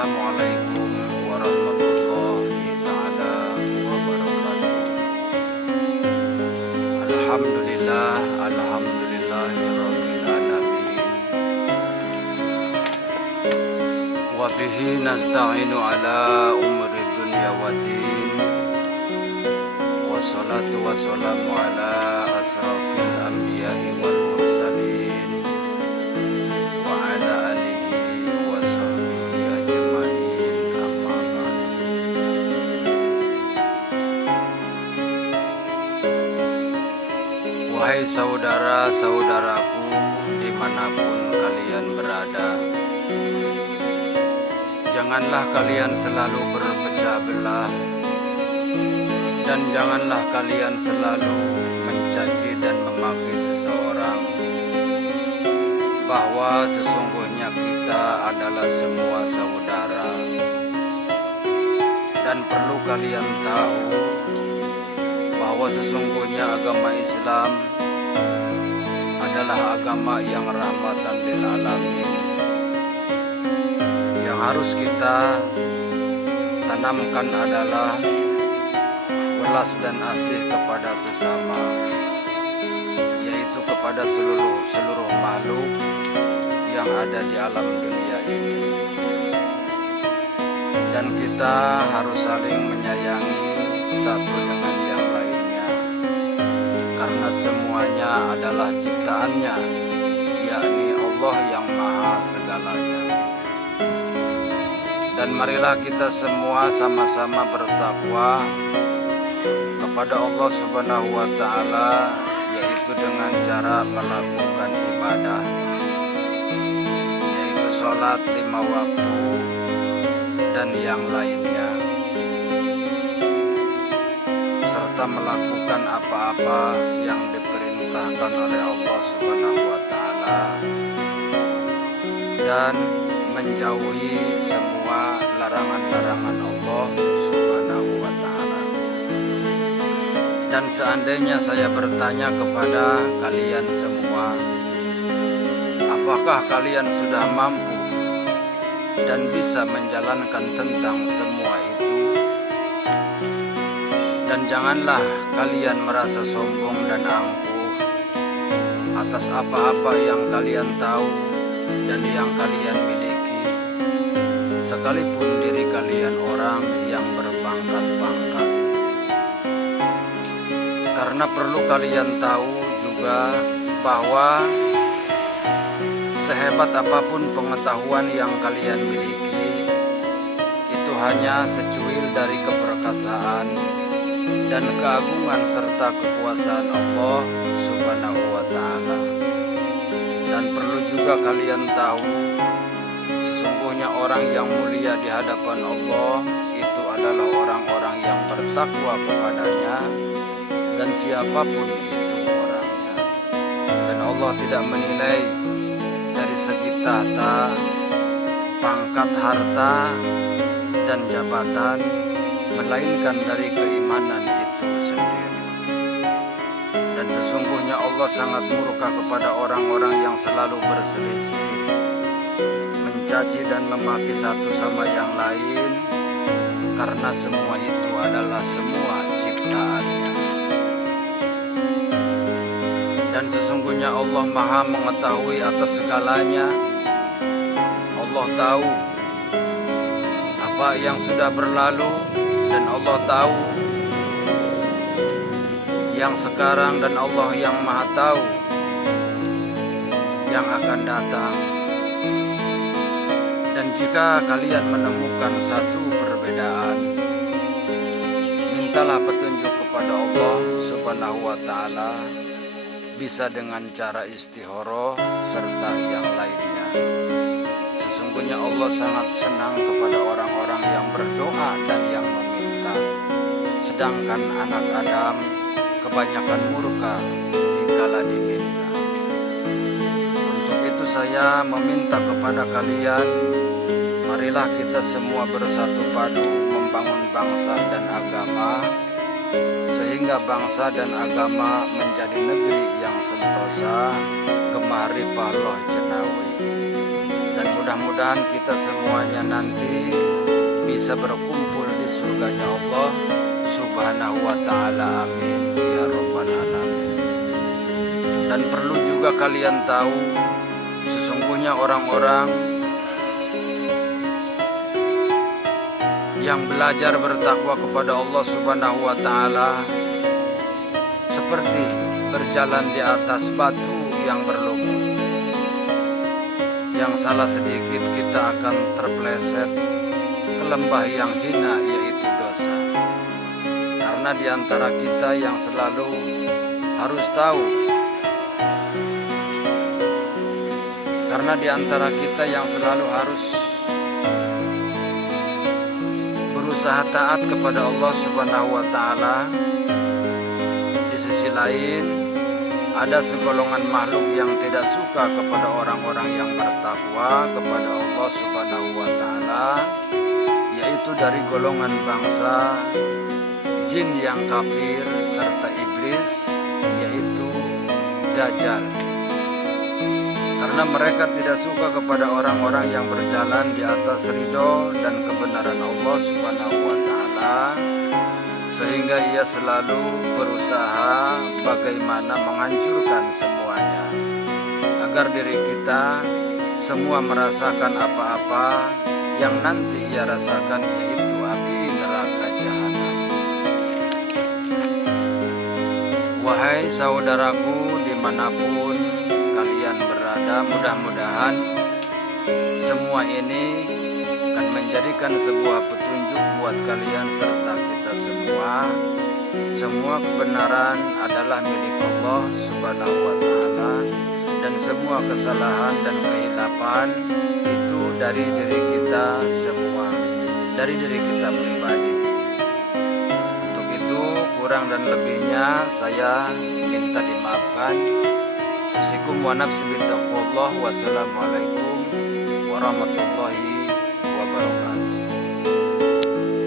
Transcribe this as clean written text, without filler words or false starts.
Assalamualaikum warahmatullahi ta'ala wabarakatuh. Alhamdulillah, alhamdulillahirabbil alamin. Wa bihi nasta'inu ala umuri dunya waddin. Wassalatu wassalamu ala asrafil anbiya'i wal mursalin wa ala alihi wa sahbihi ajma'in, amma ba'd. Wahai saudara-saudaraku dimanapun kalian berada, janganlah kalian selalu berpecah belah, dan janganlah kalian selalu mencaci dan memaki seseorang, bahwa sesungguhnya kita adalah semua saudara. Dan perlu kalian tahu bahwa sesungguhnya agama Islam adalah agama yang rahmatan lil alamin, yang harus kita tanamkan adalah welas dan asih kepada sesama, yaitu kepada seluruh makhluk yang ada di alam dunia ini. Dan kita harus saling menyayangi satu dengan yang lainnya, karena semuanya adalah ciptaannya, yakni Allah yang maha segalanya. Dan marilah kita semua sama-sama bertakwa kepada Allah Subhanahu wa ta'ala, yaitu dengan cara melakukan ibadah, yaitu sholat 5 waktu dan yang lainnya, serta melakukan apa-apa yang diperintahkan oleh Allah Subhanahu wa ta'ala, dan menjauhi semua larangan-larangan Allah Subhanahu wa ta'ala. Dan seandainya saya bertanya kepada kalian semua, apakah kalian sudah mampu dan bisa menjalankan tentang semua itu? Dan janganlah kalian merasa sombong dan angkuh atas apa-apa yang kalian tahu dan yang kalian miliki, sekalipun diri kalian orang yang berpangkat-pangkat. Karena perlu kalian tahu juga bahwa sehebat apapun pengetahuan yang kalian miliki, itu hanya secuil dari keperkasaan dan keagungan serta kekuasaan Allah Subhanahu wa ta'ala. Dan perlu juga kalian tahu, sesungguhnya orang yang mulia di hadapan Allah itu adalah orang-orang yang bertakwa kepadanya, dan siapapun itu orangnya. Dan Allah tidak menilai dari segi tahta, pangkat, harta, dan jabatan, melainkan dari keimanan itu sendiri. Dan sesungguhnya Allah sangat murka kepada orang-orang yang selalu berselisih, mencaci dan memaki satu sama yang lain, karena semua itu adalah semua ciptaannya. Dan sesungguhnya Allah maha mengetahui atas segalanya. Allah tahu apa yang sudah berlalu, dan Allah tahu yang sekarang, dan Allah yang maha tahu yang akan datang. Dan jika kalian menemukan satu perbedaan, mintalah petunjuk kepada Allah Subhanahu wa ta'ala, bisa dengan cara istikharah serta yang lainnya. Sesungguhnya Allah sangat senang kepada orang-orang yang berdoa dan yang meminta, sedangkan anak Adam kebanyakan murka dikala diminta. Untuk itu saya meminta kepada kalian, marilah kita semua bersatu padu membangun bangsa dan agama, sehingga bangsa dan agama menjadi negeri yang sentosa, gemah ripah loh jenawi. Dan mudah-mudahan kita semuanya nanti bisa berkumpul di surganya Allah Subhanahu wa ta'ala. Amin ya rabbal alamin. Dan perlu juga kalian tahu, sesungguhnya orang-orang yang belajar bertakwa kepada Allah Subhanahu wa ta'ala seperti berjalan di atas batu yang berlumut. Yang salah sedikit kita akan terpleset ke lembah yang hina, yaitu dosa. Karena di antara kita yang selalu harus tahu, karena di antara kita yang selalu harus berusaha taat kepada Allah Subhanahu wa ta'ala, di sisi lain ada segolongan makhluk yang tidak suka kepada orang-orang yang bertakwa kepada Allah Subhanahu wa ta'ala, yaitu dari golongan bangsa jin yang kafir serta iblis, yaitu Dajjal. Karena mereka tidak suka kepada orang-orang yang berjalan di atas ridho dan kebenaran Allah Subhanahu wa ta'ala, sehingga ia selalu berusaha bagaimana menghancurkan semuanya, agar diri kita semua merasakan apa-apa yang nanti ia rasakan, yaitu api neraka jahanam. Wahai saudaraku, dimanapun kalian berada, mudah-mudahan semua ini akan menjadikan sebuah petunjuk buat kalian serta kita semua. Semua kebenaran adalah milik Allah Subhanahu wa ta'ala, dan semua kesalahan dan kehilapan itu dari diri kita semua, dari diri kita pribadi. Untuk itu kurang dan lebihnya saya minta dimaafkan. Usikum wa nafsi bittaqwallah. Wassalamualaikum warahmatullahi